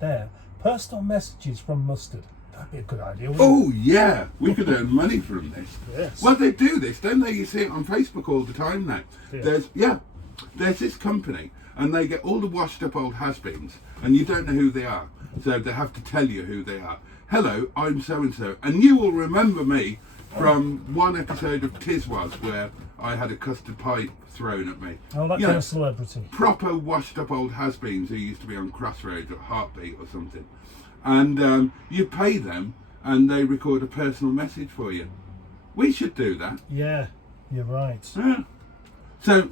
There. Personal messages from Mustard. That'd be a good idea, wouldn't Oh yeah, we could earn money from this. Yes. Well, they do this, don't they? You see it on Facebook all the time now. Yeah. There's this company, and they get all the washed up old has-beens, and you don't know who they are, so they have to tell you who they are. Hello, I'm so and so, and you will remember me from one episode of Tiswas where I had a custard pie thrown at me. Oh, that kind of celebrity. Proper washed up old has-beens who used to be on Crossroads or Heartbeat or something. And you pay them and they record a personal message for you. We should do that. Yeah, you're right. Yeah. So,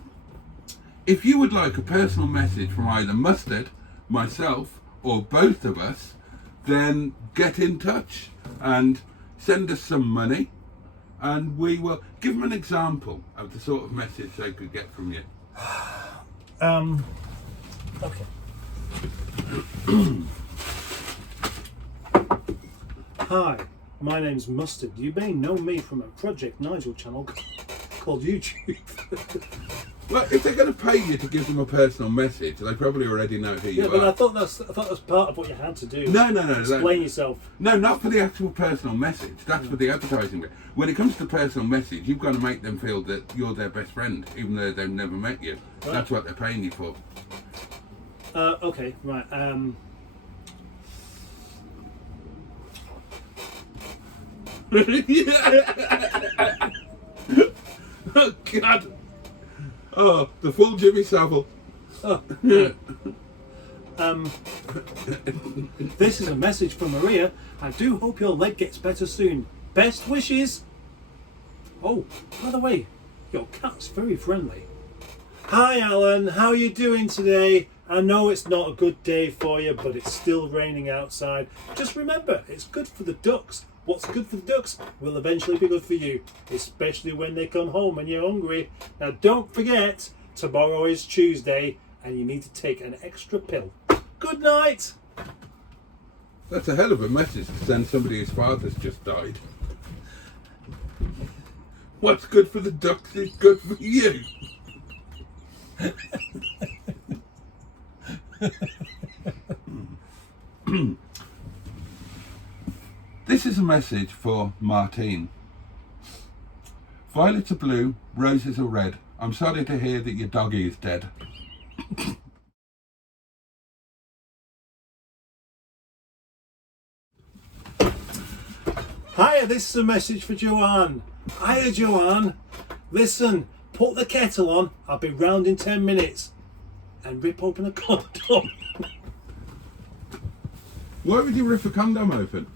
if you would like a personal message from either Mustard, myself, or both of us, then get in touch and send us some money, and we will give them an example of the sort of message they could get from you. Okay. Hi, my name's Mustard. You may know me from a Project Nigel channel called YouTube. Well, if they're going to pay you to give them a personal message, they probably already know who you are. Yeah, but I thought that's part of what you had to do. No. Explain yourself. No, not for the actual personal message. That's for the advertising bit. When it comes to personal message, you've got to make them feel that you're their best friend, even though they've never met you. Right. That's what they're paying you for. Okay, right. Oh God! Oh, the full Jimmy Savile. Oh. This is a message from Maria. I do hope your leg gets better soon. Best wishes. Oh, by the way, your cat's very friendly. Hi Alan, how are you doing today? I know it's not a good day for you, but it's still raining outside. Just remember, it's good for the ducks. What's good for the ducks will eventually be good for you, especially when they come home and you're hungry. Now don't forget, tomorrow is Tuesday and you need to take an extra pill. Good night. That's a hell of a message to send somebody whose father's just died. What's good for the ducks is good for you. This is a message for Martine. Violets are blue, roses are red. I'm sorry to hear that your doggy is dead. Hiya, this is a message for Joanne. Hiya Joanne. Listen, put the kettle on. I'll be round in 10 minutes. And rip open a condom. Why would you rip a condom open?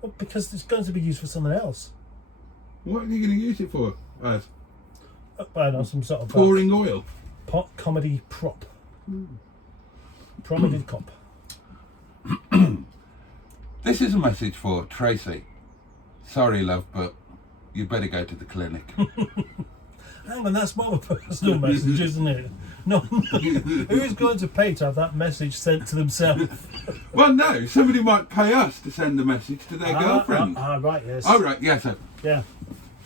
Well, because it's going to be used for someone else. What are you going to use it for? I don't know, some sort of pouring oil? Pot comedy prop. Promenade cop. This is a message for Tracy. Sorry, love, but you better go to the clinic. Hang on, that's more of a personal message, isn't it? No, who's going to pay to have that message sent to themselves? Well, no, somebody might pay us to send the message to their girlfriend. Right, yes. Oh, right, yes. Yeah.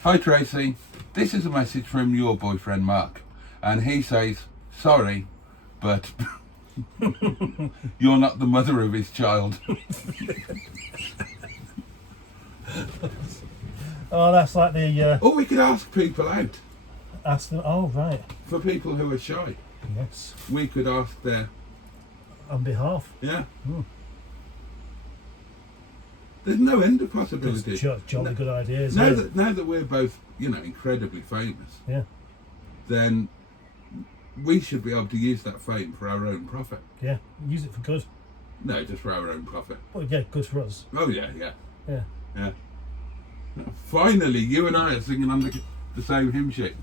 Hi, Tracy. This is a message from your boyfriend, Mark. And he says, sorry, but you're not the mother of his child. Oh, that's like the... Or we could ask people out. Ask them... Oh, right. For people who are shy. Yes. We could ask their... On behalf. Yeah. There's no end of possibilities. Jolly good ideas. Now that we're both, incredibly famous, yeah, then we should be able to use that fame for our own profit. Yeah, use it for good. No, just for our own profit. Well, yeah, good for us. Oh yeah. Yeah. Finally, you and I are singing on the same hymn sheet.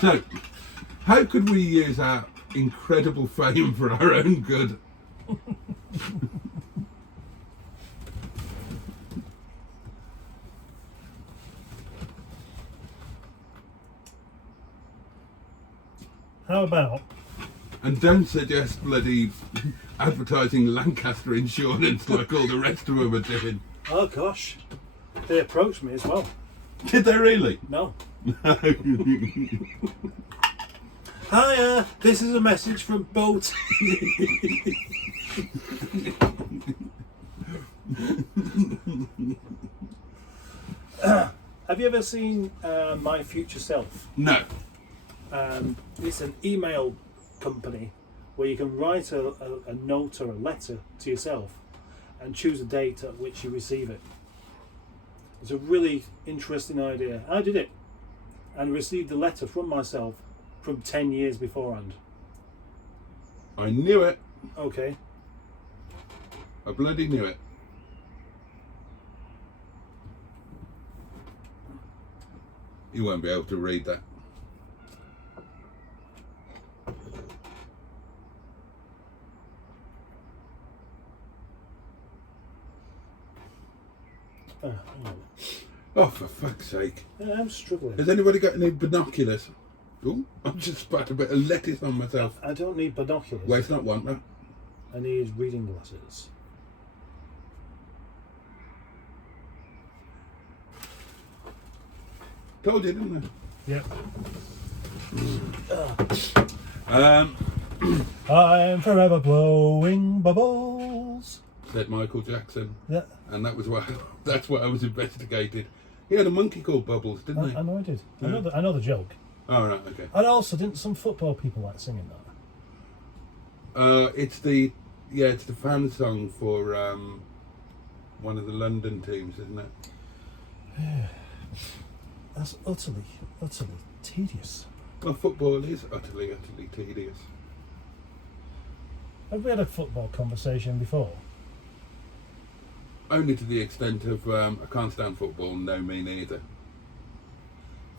So, how could we use our incredible fame for our own good? How about... And don't suggest bloody advertising Lancaster Insurance like all the rest of them are doing. Oh gosh, they approached me as well. Did they really? No. Hiya, this is a message from Boat. Have you ever seen My Future Self? No. It's an email company where you can write a note or a letter to yourself and choose a date at which you receive it. It's a really interesting idea. I did it and received a letter from myself from 10 years beforehand. I knew it. Okay. I bloody knew it. You won't be able to read that. Hang on. Oh, for fuck's sake. Yeah, I'm struggling. Has anybody got any binoculars? Oh, I've just spat a bit of lettuce on myself. I don't need binoculars. Well, it's not one, no. I need reading glasses. Told you, didn't Yep. I'm forever blowing bubbles. said Michael Jackson. Yeah. And that's what I was investigated. He had a monkey called Bubbles, didn't he? I know I did. Yeah. I know the joke. Oh, right, okay. And also, didn't some football people like singing that? It's the fan song for one of the London teams, isn't it? That's utterly tedious. Well, football is utterly tedious. Have we had a football conversation before? Only to the extent of I can't stand football, no me neither.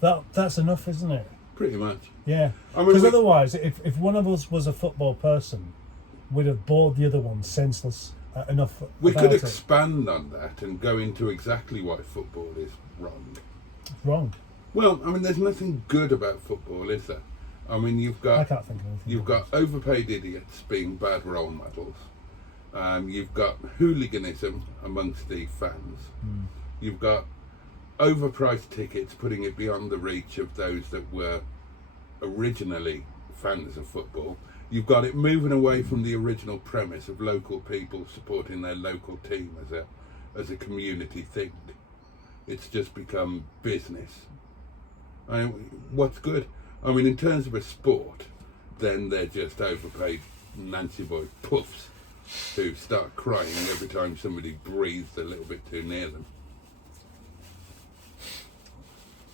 That's enough, isn't it? Pretty much. Yeah. I mean, Because otherwise, if one of us was a football person, we'd have bored the other one senseless enough. We about could it. expand on that and go into exactly why football is wrong. Wrong. Well, I mean, there's nothing good about football, is there? I mean, I can't think of anything. you've got overpaid idiots being bad role models. You've got hooliganism amongst the fans. You've got overpriced tickets, putting it beyond the reach of those that were originally fans of football. You've got it moving away from the original premise of local people supporting their local team as a community thing. It's just become business. I mean, what's good? I mean, in terms of a sport, then they're just overpaid Nancy Boy puffs who start crying every time somebody breathes a little bit too near them.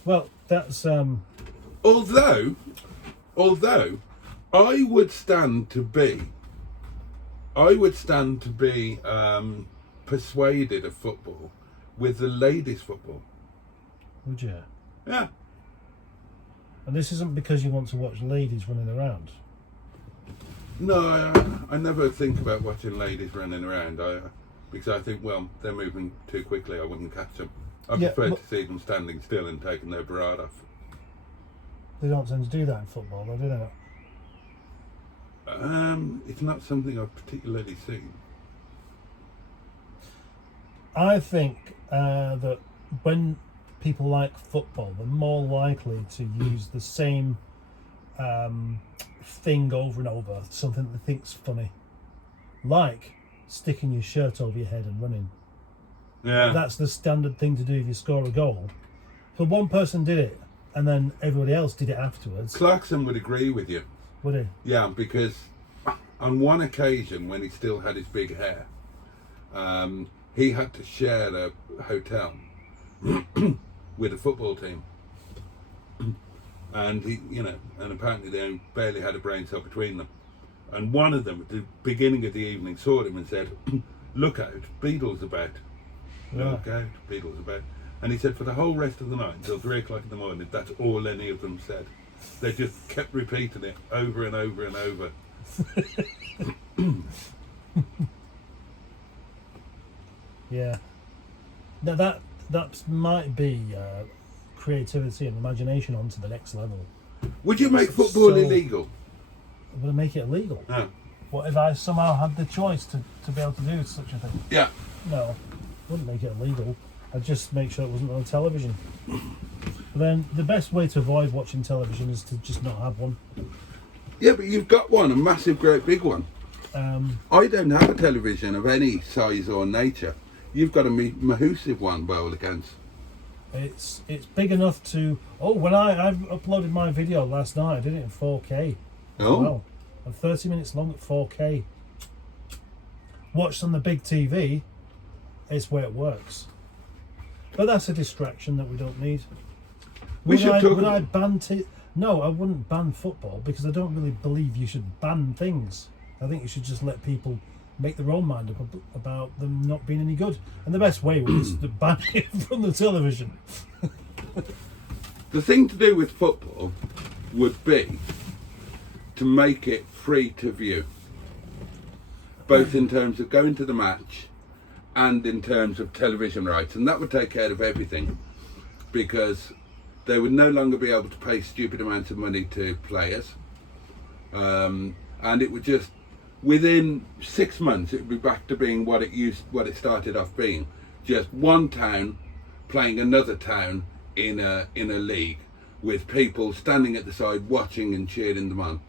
Well, that's Although I would stand to be persuaded of football with the ladies' football. Would you? Yeah. And this isn't because you want to watch ladies running around. No, I never think about watching ladies running around. Because I think, well, they're moving too quickly. I wouldn't catch them. I prefer to see them standing still and taking their bra off. They don't tend to do that in football, though, do they? It's not something I've particularly seen. I think that when people like football, they're more likely to use the same thing over and over, something that they think's funny, like sticking your shirt over your head and running. Yeah. That's the standard thing to do if you score a goal. So one person did it, and then everybody else did it afterwards. Clarkson would agree with you. Would he? Yeah, because on one occasion when he still had his big hair, he had to share a hotel with a football team. And and apparently they barely had a brain cell between them. And one of them at the beginning of the evening saw him and said, "Look out, Beadle's about." Yeah. Look out, Beadle's about. And he said for the whole rest of the night, until 3 o'clock in the morning, that's all any of them said. They just kept repeating it over and over and over. Yeah. Now that might be creativity and imagination onto the next level. Would you make football So- illegal? Would I make it illegal? No. What if I somehow had the choice to be able to do such a thing? Yeah. No, wouldn't make it illegal. I'd just make sure it wasn't on television. But then the best way to avoid watching television is to just not have one. Yeah, but you've got one, a massive, great big one. I don't have a television of any size or nature. You've got a massive one by all accounts. It's big enough to... Oh, when I uploaded my video last night, I did it in 4K. Oh. Well, and 30 minutes long at 4K. Watched on the big TV, it's where it works. But that's a distraction that we don't need. Would I ban... No, I wouldn't ban football because I don't really believe you should ban things. I think you should just let people make their own mind up about them not being any good. And the best way is to ban it from the television. The thing to do with football would be to make it free to view. Both in terms of going to the match and in terms of television rights. And that would take care of everything. Because they would no longer be able to pay stupid amounts of money to players. And it would just... Within 6 months, it would be back to being what it started off being. Just one town playing another town in a league with people standing at the side watching and cheering them on.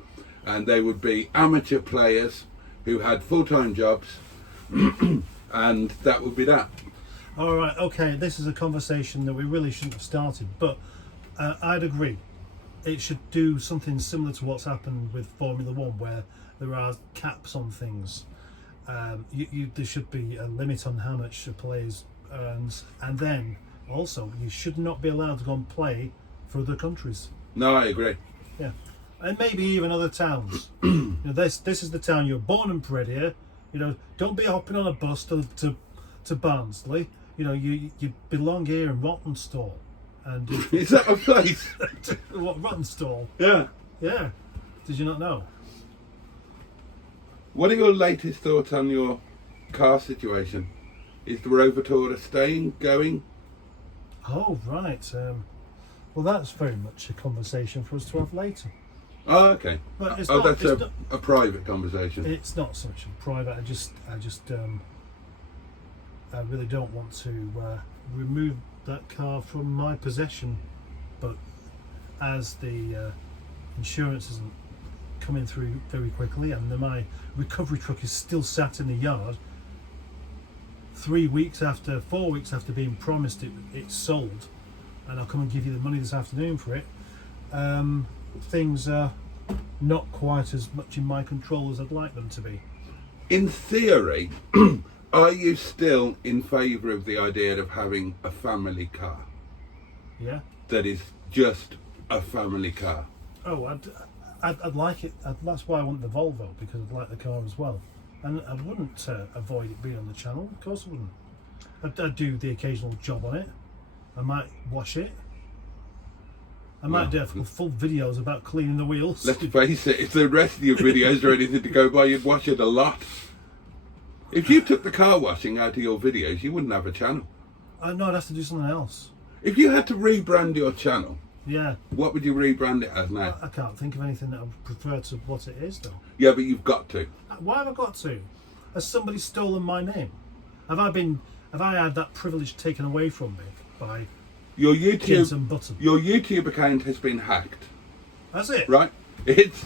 And they would be amateur players who had full-time jobs, and that would be that. All right, okay, this is a conversation that we really shouldn't have started, but I'd agree. It should do something similar to what's happened with Formula One, where there are caps on things. There should be a limit on how much a player earns, and then also you should not be allowed to go and play for other countries. No, I agree. Yeah, and maybe even other towns. You know, this is the town you're born and bred here. You know, don't be hopping on a bus to Barnsley. You know, you belong here in Rottenstall. And is that a place? What, Rottenstall? Yeah. Yeah. Did you not know? What are your latest thoughts on your car situation? Is the Rover Tourer staying, going? Oh, right. Well, that's very much a conversation for us to have later. Oh, okay. But it's that's a private conversation. It's not so much a private. I really don't want to remove that car from my possession. But as the insurance isn't coming through very quickly, and my recovery truck is still sat in the yard 4 weeks after being promised it's sold, and I'll come and give you the money this afternoon for it. Things are not quite as much in my control as I'd like them to be. In theory, are you still in favour of the idea of having a family car? Yeah. That is just a family car? Oh, I'd like it. That's why I want the Volvo, because I'd like the car as well. And I wouldn't avoid it being on the channel. Of course I wouldn't. I'd do the occasional job on it. I might wash it. I might do full videos about cleaning the wheels. Let's face it, if the rest of your videos are anything to go by, you'd wash it a lot. If you took the car washing out of your videos, you wouldn't have a channel. No, I'd have to do something else. If you had to rebrand your channel, yeah, what would you rebrand it as now? I can't think of anything that I would prefer to what it is, though. Yeah, but you've got to. Why have I got to? Has somebody stolen my name? Have I had that privilege taken away from me by your YouTube and Button? Your YouTube account has been hacked. That's it. Right? It's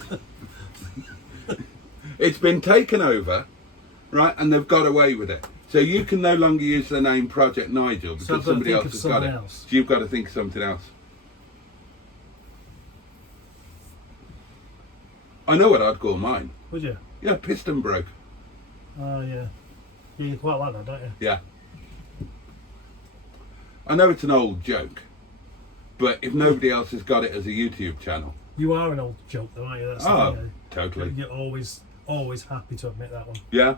been taken over, right? And they've got away with it. So you can no longer use the name Project Nigel because somebody else has got it. So you've got to think of something else. I know what I'd call mine. Would you? Yeah, piston broke. Oh, yeah. Yeah, you quite like that, don't you? Yeah. I know it's an old joke, but if nobody else has got it as a YouTube channel. You are an old joke, though, aren't you? That's oh, the thing, totally. You're always happy to admit that one. Yeah.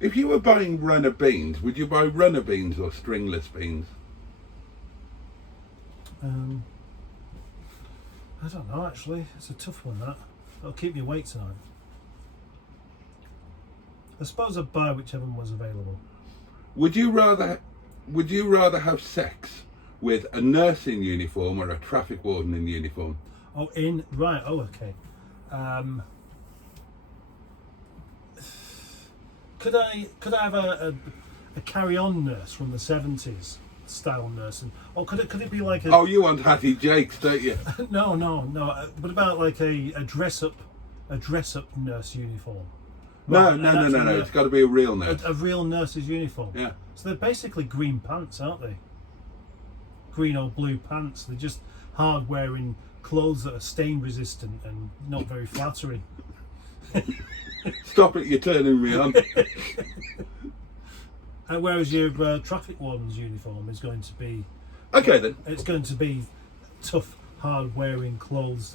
If you were buying runner beans, would you buy runner beans or stringless beans? I don't know, actually. It's a tough one, that. It'll keep me awake tonight. I suppose I'd buy whichever one was available. Would you rather have sex with a nurse in uniform or a traffic warden in uniform? Oh, okay. Could I have a carry-on nurse from the 70s style nursing, or could it be like a? Oh, you want Hattie Jakes, don't you? No. What about like a dress up nurse uniform? No. Actually, It's got to be a real nurse. a real nurse's uniform. Yeah. So they're basically green pants, aren't they? Green or blue pants. They're just hard wearing clothes that are stain resistant and not very flattering. Stop it! You're turning me on. Whereas your traffic warden's uniform is going to be Okay then. it's going to be tough, hard wearing clothes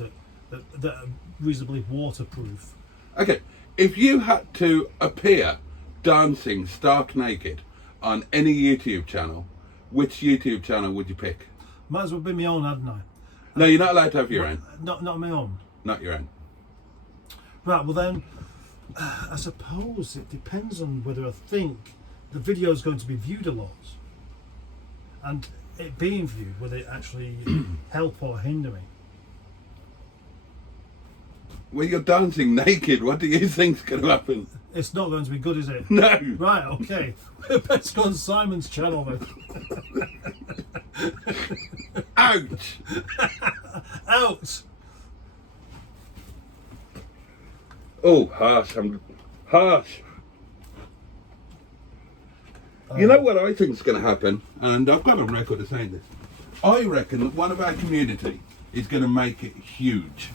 that are reasonably waterproof. Okay. If you had to appear dancing stark naked on any YouTube channel, which YouTube channel would you pick? Might as well be my own, hadn't I? No, you're not allowed to have your own. Not my own. Not your own. Right, well then, I suppose it depends on whether I think the video is going to be viewed a lot. And it being viewed, will it actually help or hinder me? When you're dancing naked, what do you think's going to happen? It's not going to be good, is it? No. Right, okay. Let's go on Simon's channel then. Ouch. Out! Oh, harsh. I'm harsh. You know what I think's going to happen? And I've got on record of saying this. I reckon that one of our community is going to make it huge.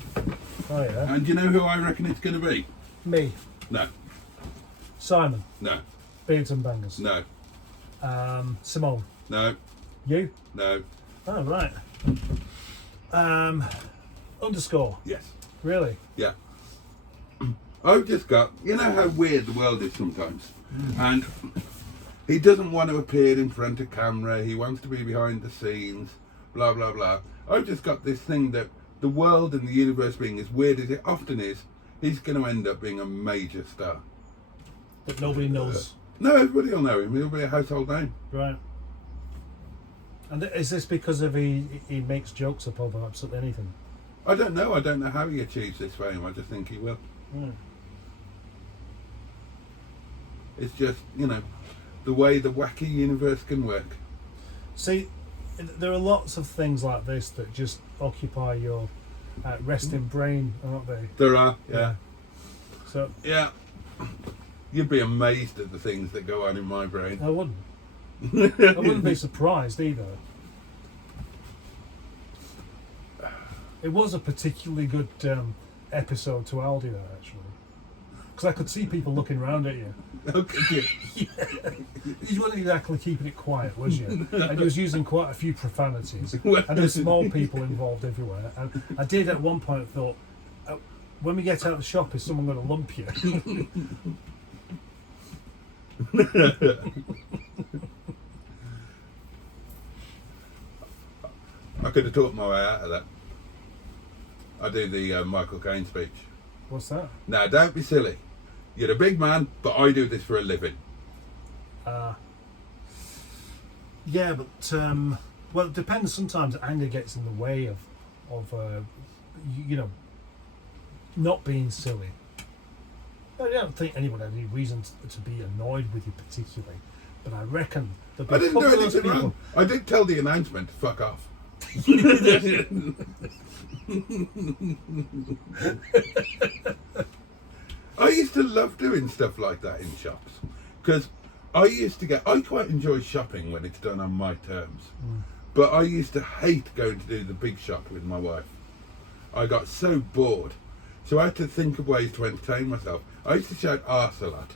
Oh yeah. And do you know who I reckon it's going to be? Me. No. Simon. No. Beards and Bangers. No. Simone. No. You? No. Oh right. Underscore. Yes. Really? Yeah. I've just got, you know how weird the world is sometimes. And he doesn't want to appear in front of camera. He wants to be behind the scenes. Blah, blah, blah. I've just got this thing that the world and the universe being as weird as it often is, he's going to end up being a major star. But nobody knows. No, everybody will know him. He'll be a household name. Right. And is this because of he makes jokes up over absolutely anything? I don't know. I don't know how he achieves this fame. I just think he will. Mm. It's just, you know, the way the wacky universe can work. See, there are lots of things like this that just occupy your resting brain, aren't they? There are, yeah. So Yeah. You'd be amazed at the things that go on in my brain. I wouldn't. I wouldn't be surprised either. It was a particularly good episode to Aldi, though, actually, because I could see people looking around at you. Okay. Yeah. You weren't exactly keeping it quiet, was you? And you was using quite a few profanities, and there's small people involved everywhere. And I did at one point thought, when we get out of the shop, is someone going to lump you? I could have talked my way out of that. I do the Michael Caine speech. What's that? Now, don't be silly. You're a big man, but I do this for a living. Yeah, but well, it depends. Sometimes anger gets in the way of you know, not being silly. I don't think anyone had any reason to be annoyed with you particularly, but I reckon there'll be I didn't a do couple of anything people. wrong. I did tell the announcement to fuck off. I used to love doing stuff like that in shops because I quite enjoy shopping when it's done on my terms, but I used to hate going to do the big shop with my wife. I got so bored, so I had to think of ways to entertain myself. I used to shout arse a lot.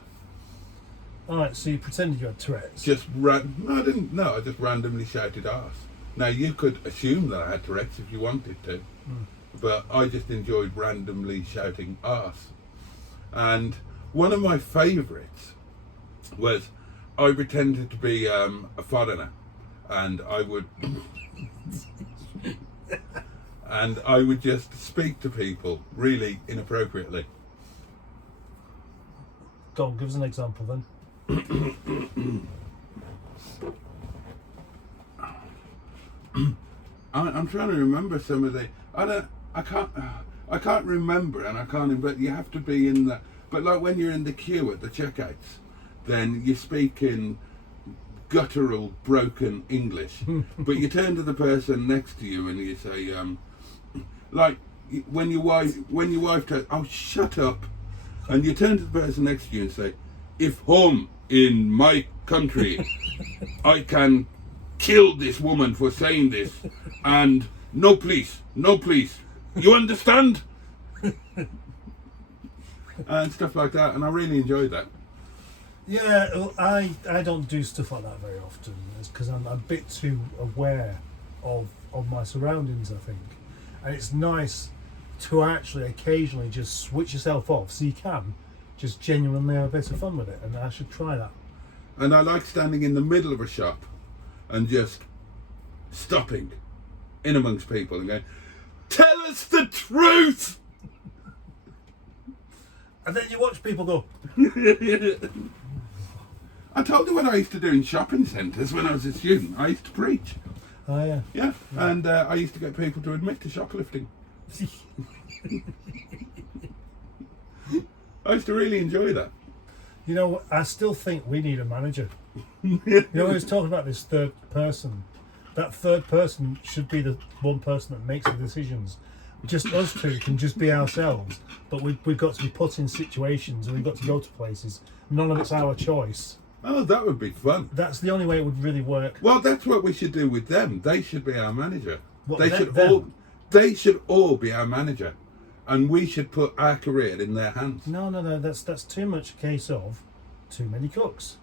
Alright, so you pretended you had Tourette's. No, I didn't. No, I just randomly shouted arse. Now you could assume that I had Tourette's if you wanted to, but I just enjoyed randomly shouting arse. And one of my favourites was I pretended to be a foreigner, and I would just speak to people really inappropriately. Go on, give us an example then. I'm trying to remember some of the. I can't remember, and I can't. But you have to be in the. But like when you're in the queue at the checkouts, then you speak in guttural, broken English. But you turn to the person next to you and you say, like when your wife tells, "Oh, shut up," and you turn to the person next to you and say, "If home in my country, I can kill this woman for saying this, and no police, you understand?" And stuff like that, and I really enjoy that. Yeah, well, I don't do stuff like that very often because I'm a bit too aware of my surroundings, I think. And it's nice to actually occasionally just switch yourself off so you can just genuinely have a bit of fun with it, and I should try that. And I like standing in the middle of a shop and just stopping in amongst people and going, "Tell us the truth!" And then you watch people go. I told you what I used to do in shopping centres when I was a student. I used to preach. Oh yeah. Yeah, and I used to get people to admit to shoplifting. I used to really enjoy that. You know, I still think we need a manager. You know, we was talking about this third person. That third person should be the one person that makes the decisions. Just us two can just be ourselves, but we've got to be put in situations and we've got to go to places. None of it's our choice. Oh, that would be fun. That's the only way it would really work. Well, that's what we should do with them. They should be our manager. What, They should all be our manager, and we should put our career in their hands. No, that's too much a case of too many cooks.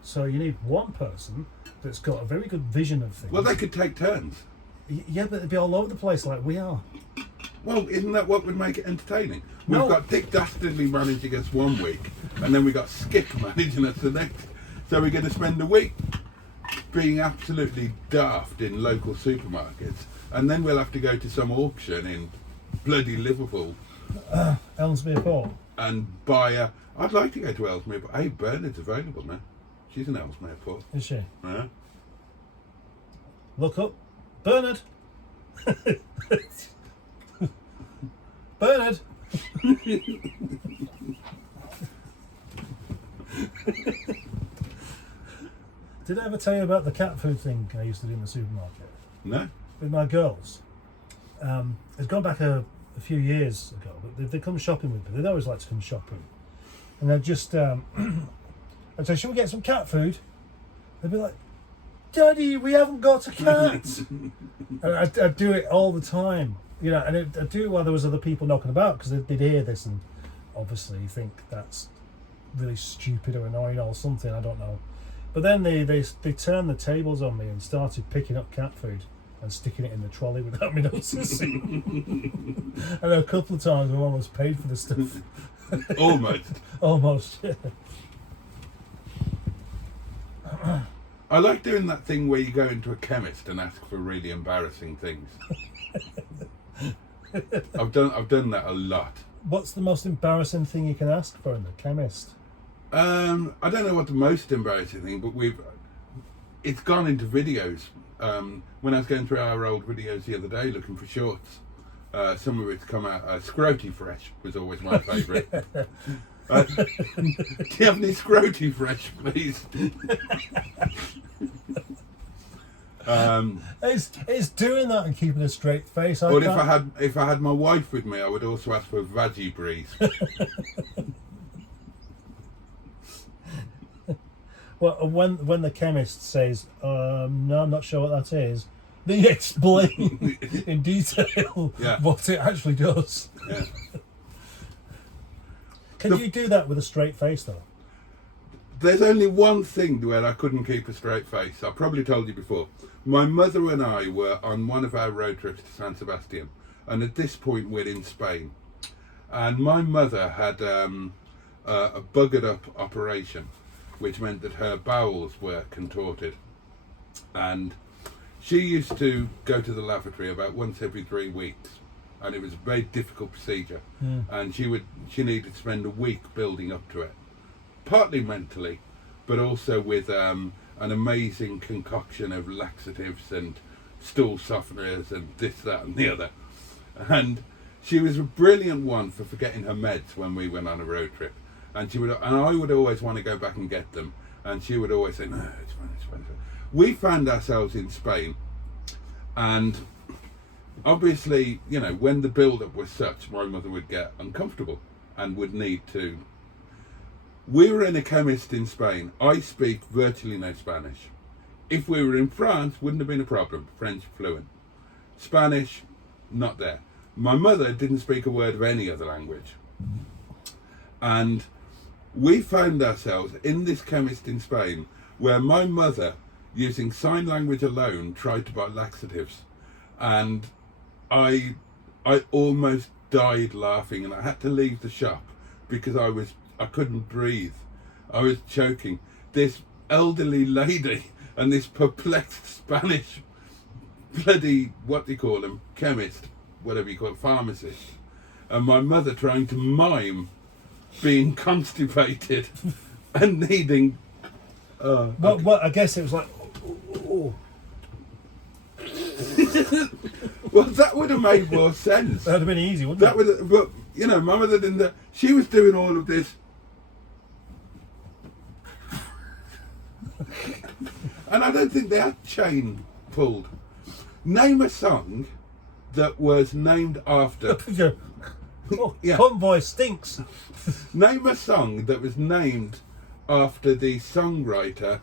So you need one person that's got a very good vision of things. Well, they could take turns. Yeah, but they'd be all over the place like we are. Well, isn't that what would make it entertaining? No. We've got Dick Dastardly managing us one week, and then we got Skip managing us the next. So we're going to spend a week being absolutely daft in local supermarkets, and then we'll have to go to some auction in bloody Liverpool Ellesmere Port. and buy a... I'd like to go to Ellesmere, but hey, Bernard's available now. She's in Ellesmere Port. Is she? Yeah. Look up. Bernard! Bernard! Did I ever tell you about the cat food thing I used to do in the supermarket? No? With my girls? It's gone back a few years ago, but they come shopping with me. They'd always like to come shopping. And I'd just... I'd say, "Shall we get some cat food?" They'd be like, "Daddy, we haven't got a cat." And I'd do it all the time, you know, and I'd do it while there was other people knocking about because they'd hear this and obviously think that's really stupid or annoying or something, I don't know. But then they turned the tables on me and started picking up cat food and sticking it in the trolley without me noticing. And a couple of times I almost paid for the stuff. Almost. Almost, yeah. I like doing that thing where you go into a chemist and ask for really embarrassing things. I've done that a lot. What's the most embarrassing thing you can ask for in the chemist? I don't know what the most embarrassing thing, but it's gone into videos. When I was going through our old videos the other day looking for shorts, some of it's come out. Scroty Fresh was always my favourite. Do you have any Scroty Fresh, please? It's doing that and keeping a straight face. But if I had my wife with me, I would also ask for Veggie Breeze. Well, when the chemist says, "No, I'm not sure what that is," then you explain in detail what it actually does. Yeah. Can you do that with a straight face, though? There's only one thing where I couldn't keep a straight face. I probably told you before. My mother and I were on one of our road trips to San Sebastian, and at this point we're in Spain. And my mother had a buggered up operation, which meant that her bowels were contorted. And she used to go to the lavatory about once every 3 weeks. And it was a very difficult procedure. And she needed to spend a week building up to it. Partly mentally, but also with an amazing concoction of laxatives and stool softeners and this, that and the other. And she was a brilliant one for forgetting her meds when we went on a road trip. and I would always want to go back and get them, and she would always say, no, it's fine, it's fine, it's fine. We found ourselves in Spain, and obviously, you know, when the build-up was such, my mother would get uncomfortable and would need to. We were in a chemist in Spain. I speak virtually no Spanish. If we were in France, wouldn't have been a problem. French fluent. Spanish, not there. My mother didn't speak a word of any other language. And we found ourselves in this chemist in Spain where my mother, using sign language alone, tried to buy laxatives. And I almost died laughing, and I had to leave the shop because I couldn't breathe. I was choking. This elderly lady and this perplexed Spanish bloody, what do you call them, chemist, whatever you call it, pharmacist, and my mother trying to mime being constipated and needing I guess it was like, oh. Well, that would have made more sense. That would have been easy, wouldn't That it? would, but you know, my mother didn't. She was doing all of this, and I don't think they had chain pulled. Name a song that was named after. Oh, Yeah. Convoy stinks. Name a song that was named after the songwriter.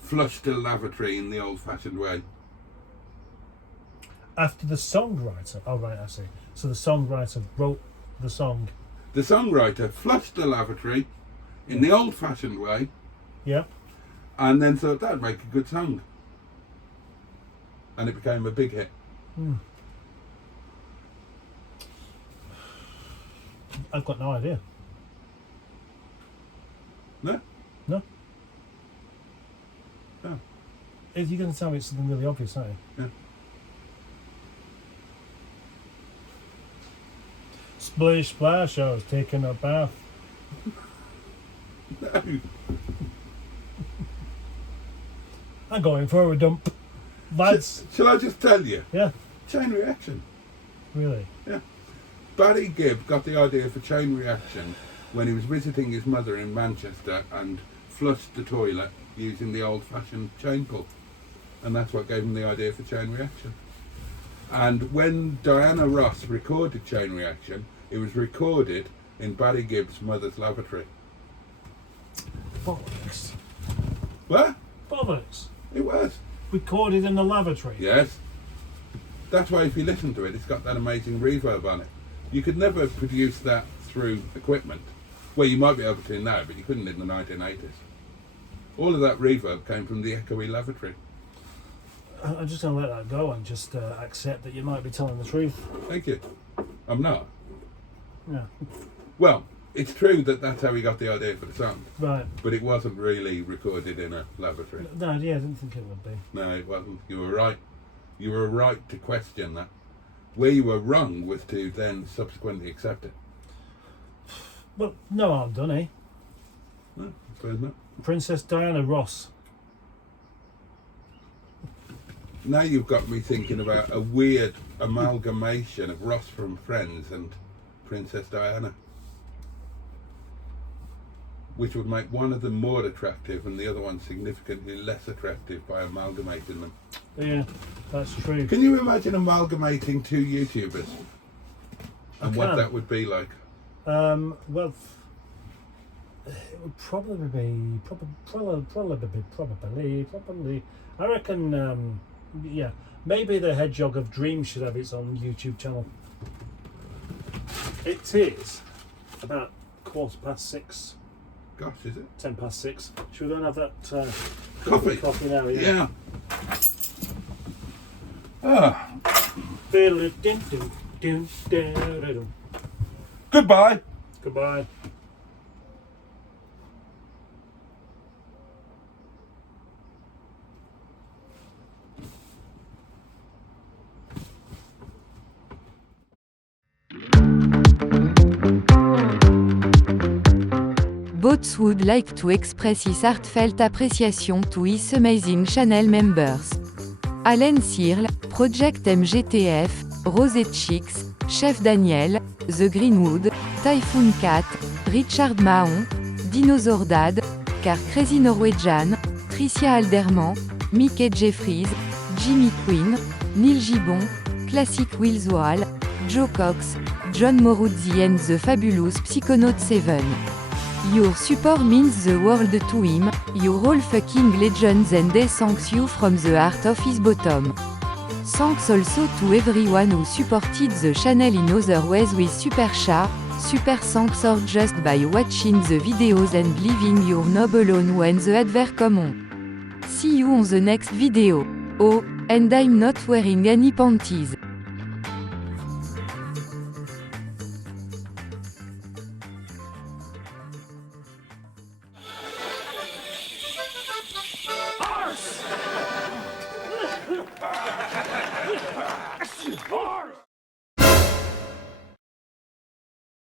Flushed a lavatory in the old-fashioned way. After the songwriter. Oh, right, I see. So the songwriter wrote the song. The songwriter flushed the lavatory in the old-fashioned way, Yeah. and then thought that'd make a good song, and it became a big hit. I've got no idea. No? No? No. If you're going to tell me it's something really obvious, aren't you? Yeah. Splish splash, I was taking a bath. No. I'm going for a dump. Lads. Shall I just tell you? Yeah, Chain reaction. really. Yeah. Barry Gibb got the idea for chain reaction when he was visiting his mother in Manchester and flushed the toilet using the old-fashioned chain pull. And that's what gave him the idea for chain reaction. And when Diana Ross recorded Chain Reaction, it was recorded in Barry Gibb's mother's lavatory. Bollocks. What? Bollocks. It was. Recorded in the lavatory. Yes. That's why if you listen to it, it's got that amazing reverb on it. You could never produce that through equipment. Well, you might be able to now, but you couldn't in the 1980s. All of that reverb came from the echoey lavatory. I'm just going to let that go and just accept that you might be telling the truth. Thank you. I'm not. Yeah. Well, it's true that that's how he got the idea for the song, Right. but it wasn't really recorded in a lavatory. No, yeah, I didn't think it would be. No, it wasn't. You were right. You were right to question that. Where you were wrong was to then subsequently accept it. Well, no harm done, eh? No, I suppose not. Princess Diana Ross. Now you've got me thinking about a weird amalgamation of Ross from Friends and Princess Diana, which would make one of them more attractive and the other one significantly less attractive by amalgamating them. Yeah, that's true. Can you imagine amalgamating two YouTubers and what can. that would be like? Well, it would probably be probably. I reckon. Yeah, maybe the Hedgehog of Dreams should have its own YouTube channel. It is about 6:15. Gosh, is it? 6:10. Should we go and have that Coffee. coffee now? Yeah. Ah. Goodbye. Goodbye. Boats would like to express his heartfelt appreciation to his amazing channel members. Alan Searle, Project MGTF, Rosette Chicks, Chef Daniel, The Greenwood, Typhoon Cat, Richard Mahon, Dinosaur Dad, Car Crazy Norwegian, Tricia Alderman, Mickey Jeffries, Jimmy Quinn, Neil Gibbon, Classic Wheels Wall, Joe Cox, John Moruzzi and the Fabulous Psychonaut 7. Your support means the world to him, you're all fucking legends and he thanks you from the heart of his bottom. Thanks also to everyone who supported the channel in other ways with super chat, super thanks or just by watching the videos and leaving your knob alone when the advert come on. See you on the next video. Oh, and I'm not wearing any panties.